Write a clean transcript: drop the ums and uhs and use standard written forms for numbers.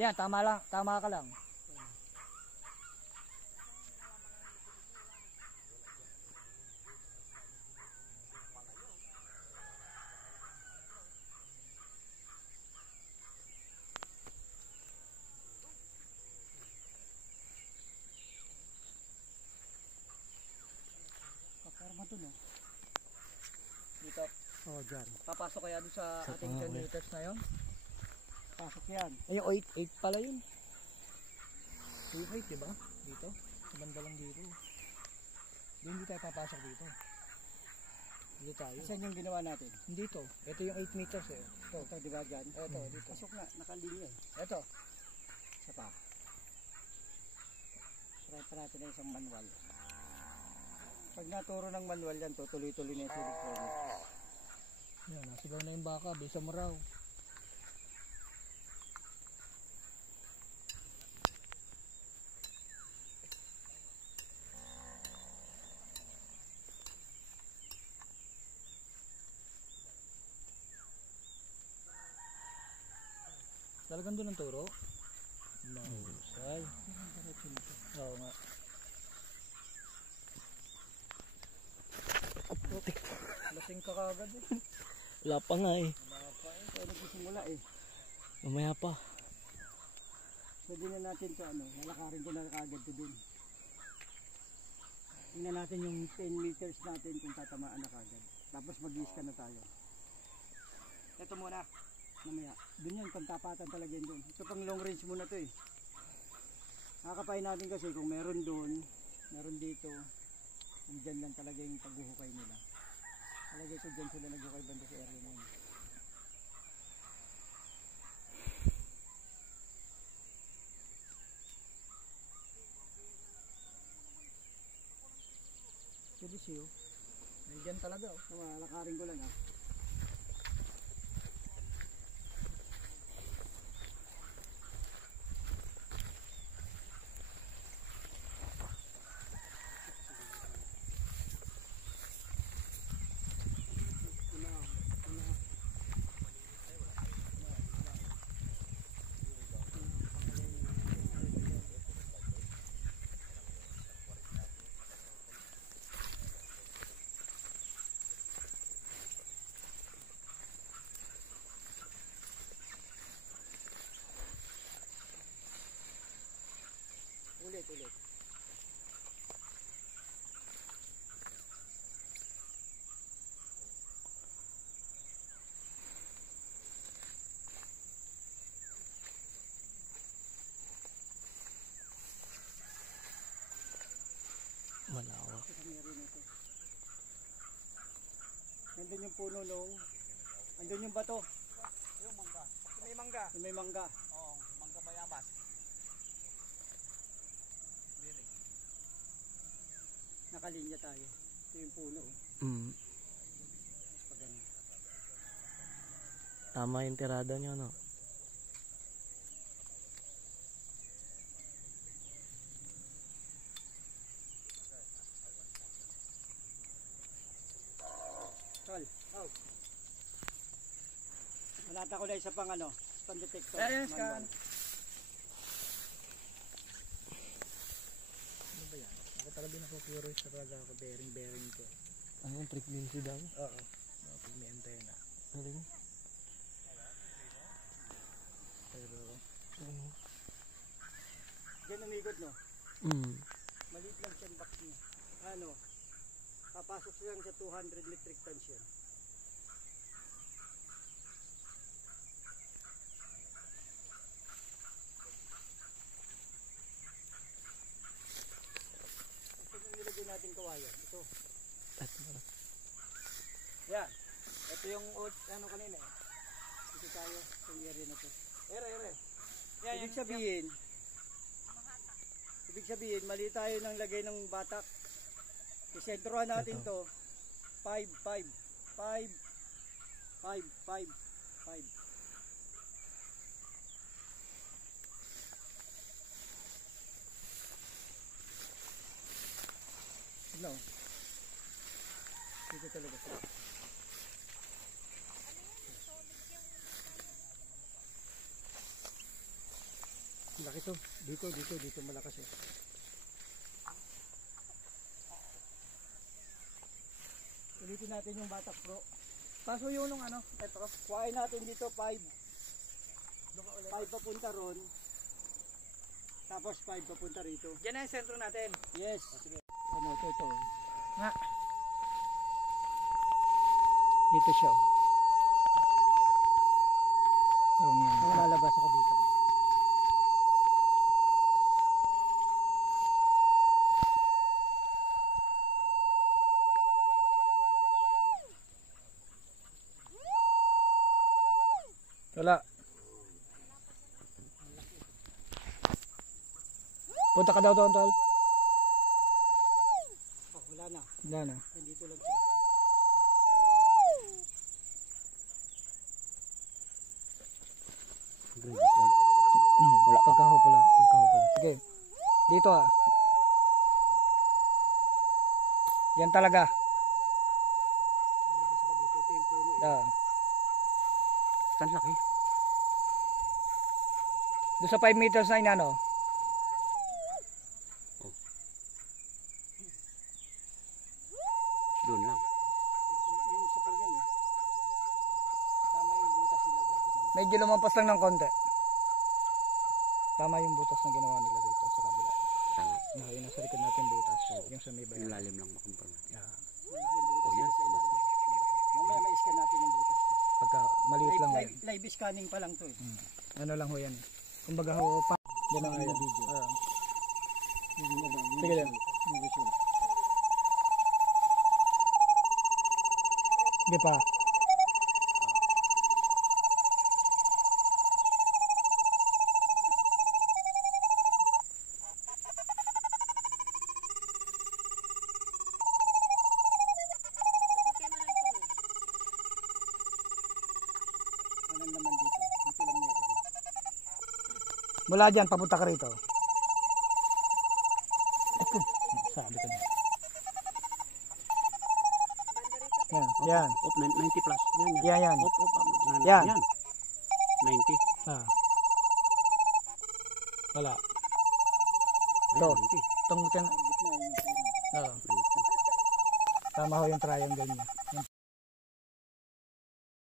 Yan, tama lang, tama ka lang. Kaparma to, no? Dito. Oo, dyan. Papasok kaya doon sa ating 10 meters na yun? Pasok yan. Ay, yung 8 pala yun. 8, diba? Dito. Sa banda lang dito. Hindi tayo papasok dito. Dito tayo. Saan yung ginawa natin? Dito. Ito yung 8 meters eh. Ito, di ba dyan? Ito, dito. Pasok na, nakalinya eh. Ito. Isa pa. Try pa natin na isang manual. Pag naturo ng manual yan, tuloy-tuloy na yung electronic. Yan, nasigaw na yung baka. Bisa mo raw. Talagang doon ang turo? Mahusay. Oo nga. Lasing ka kagad eh. Wala pa nga eh. Wala pa eh. Kaya nagsisimula eh. Mamaya pa. Pwede na natin ito lalakarin ko na kagad ito dun. Tingnan natin yung 10 meters natin kung tatamaan na kagad. Tapos mag-i-scan na tayo. Ito muna. Mamaya. Dun yun, pantapatan talaga yun dun. Ito pang long range muna to eh. Nakakapain natin kasi kung meron dun, meron dito, kung dyan lang talaga yung paghuhukay nila. Talaga ito dyan sila naghukay banda sa area na yun. Pwede siyo. Nandiyan talaga oh. Lakarin ko lang ah. Ulit. Malawak. Nandun yung puno nung, andun yung bato. Yung mangga. May mangga. May mangga. Oo, mangga bayabas. Nakalinya tayo. Ito yung puno. Tama yung tirada nyo, no? Tol, out. Malata ko na isa pang scan detector. Ayan, scan. Manual. Ano ba yan? Ako talaga naku-curious talaga ako. Bearing ko. Ano yung frequency daw? Oo. Pag may antena. Ano? Pero, Diyan umikot, no? Maliit lang siyang box niya. Papasok siya sa 200 metric tons yan. Ito yung nilagay natin kawayan. Ito. yan. Ito yung kanina eh. Dito tayo sa area na to. Ere. Ibig sabihin, mali tayo ng lagay ng batak. Isentrohan natin to. 5. No. Dito talaga siya. Laki to. Dito malakas eh. Ulitin natin yung Batak Pro. Kaso yun nung ano, eto, kuhain natin dito 5. 5 papunta ron. Tapos 5 papunta rito. Diyan na yung sentro natin. Yes. Ano, ito. Nga. Dito siya. Yung lalabas ako dito. Wala. Punta ka daw doon, tol. Oh, wala na. Wala na. Dito lang siya. Wala. Pagkahupula. Sige. Dito ah. Yan talaga. Lalabas ako dito. Ito yung puno eh. Ah. Tan laki. Doon sa 5 meters na inano. Doon lang. Yung isa pa yan eh. Tama yung butas nila gagawin. Medyo lumampas lang ng konti. Tama yung butas na ginawa nila dito sa kabila. Tama. Yung nasa likod natin butas. Yung sa may Yung bayan. lalim lang makumpirm natin. Yeah. Malaki yung butas Oh, yan. nila sa ilalim. Malaki. Mamaya ma-scan natin yung butas. Pagka maliit lang ho yan. Live scanning pa lang to eh. Ano lang ho yan. Kumbaga ho pa. Yan ang Yung ayan. video. Sige lang. Yung visual. Sige pa. Walang naman dito. Dito lang meron. Mula dyan, papunta ka rito. Ako. Sabi ko na. Yan, yan. Op, 90 plus. Yan, yan. Yan, yan. Op, Yan. Yan. 90. Ah. Wala. Ayan, Ito. 90. Itong dyan. Target na yung puno. Oo. 90. Tama ho yung triangle niya. Yung